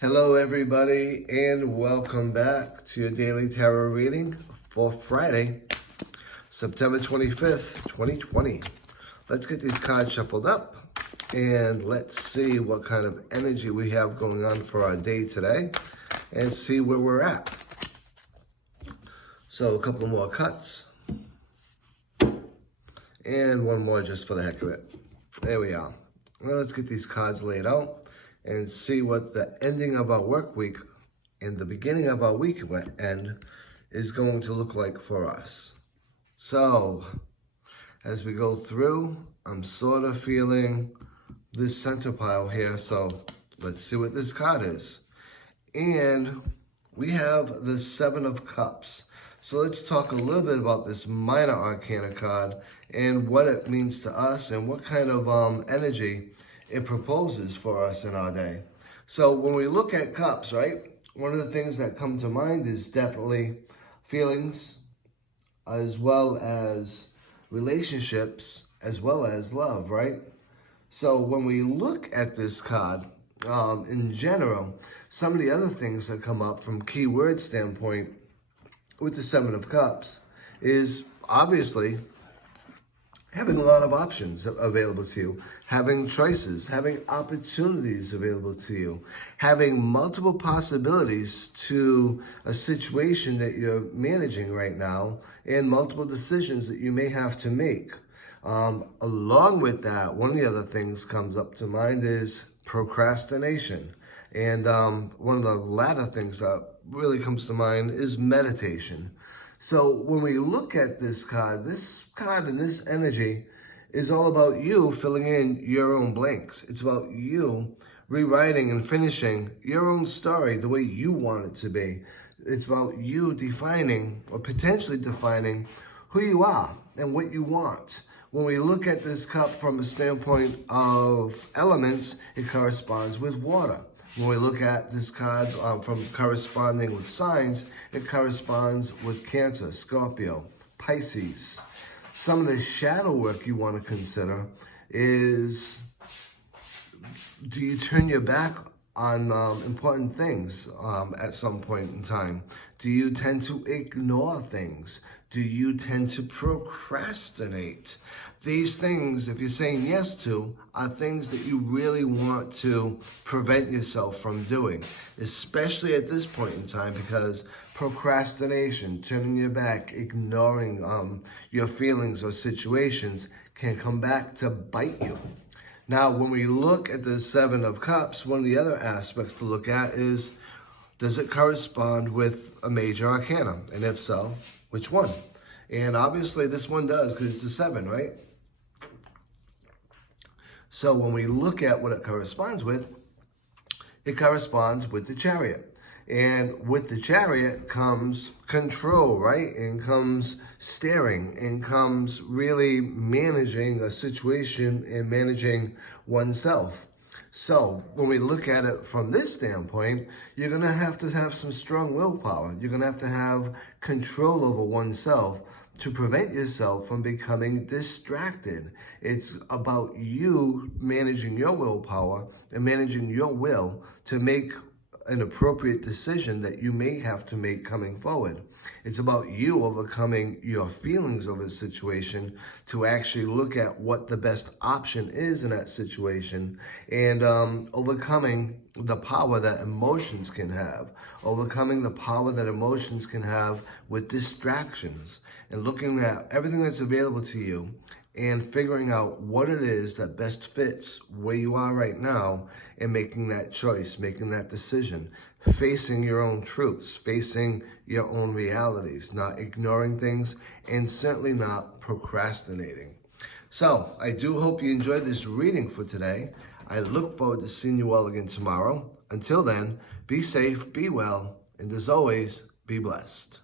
Hello everybody and welcome back to your daily tarot reading for Friday, September 25th, 2020. Let's get these cards shuffled up and let's see what kind of energy we have going on for our day today and see where we're at. So a couple more cuts and one more just for the heck of it. There we are. Well, let's get these cards laid out and see what the ending of our work week and the beginning of our weekend is going to look like for us. So, as we go through, I'm sort of feeling this center pile here, so let's see what this card is. And we have the Seven of Cups. So let's talk a little bit about this Minor Arcana card and what it means to us and what kind of energy it proposes for us in our day. So when we look at cups, right, one of the things that come to mind is definitely feelings, as well as relationships, as well as love, right? So when we look at this card, in general, some of the other things that come up from keyword standpoint with the Seven of Cups is obviously having a lot of options available to you, having choices, having opportunities available to you, having multiple possibilities to a situation that you're managing right now, and multiple decisions that you may have to make. Along with that, one of the other things comes up to mind is procrastination. And one of the latter things that really comes to mind is meditation. So when we look at this card and this energy is all about you filling in your own blanks. It's about you rewriting and finishing your own story the way you want it to be. It's about you defining or potentially defining who you are and what you want. When we look at this cup from a standpoint of elements, it corresponds with water. When we look at this card from corresponding with signs, it corresponds with Cancer, Scorpio, Pisces. Some of the shadow work you want to consider is, do you turn your back on important things at some point in time? Do you tend to ignore things? Do you tend to procrastinate? These things, if you're saying yes to, are things that you really want to prevent yourself from doing, especially at this point in time, because procrastination, turning your back, ignoring your feelings or situations can come back to bite you. Now, when we look at the Seven of Cups, one of the other aspects to look at is, does it correspond with a major arcana? And if so, which one? And obviously this one does, because it's a 7, right? So when we look at what it corresponds with the Chariot. And with the Chariot comes control, right? And comes steering, and comes really managing a situation and managing oneself. So when we look at it from this standpoint, you're going to have some strong willpower. You're going to have control over oneself to prevent yourself from becoming distracted. It's about you managing your willpower and managing your will to make an appropriate decision that you may have to make coming forward. It's about you overcoming your feelings over a situation to actually look at what the best option is in that situation, and overcoming the power that emotions can have, overcoming the power that emotions can have with distractions, and looking at everything that's available to you and figuring out what it is that best fits where you are right now and making that choice, making that decision, facing your own truths, facing your own realities, not ignoring things, and certainly not procrastinating. So I do hope you enjoyed this reading for today. I look forward to seeing you all again tomorrow. Until then, be safe, be well, and as always, be blessed.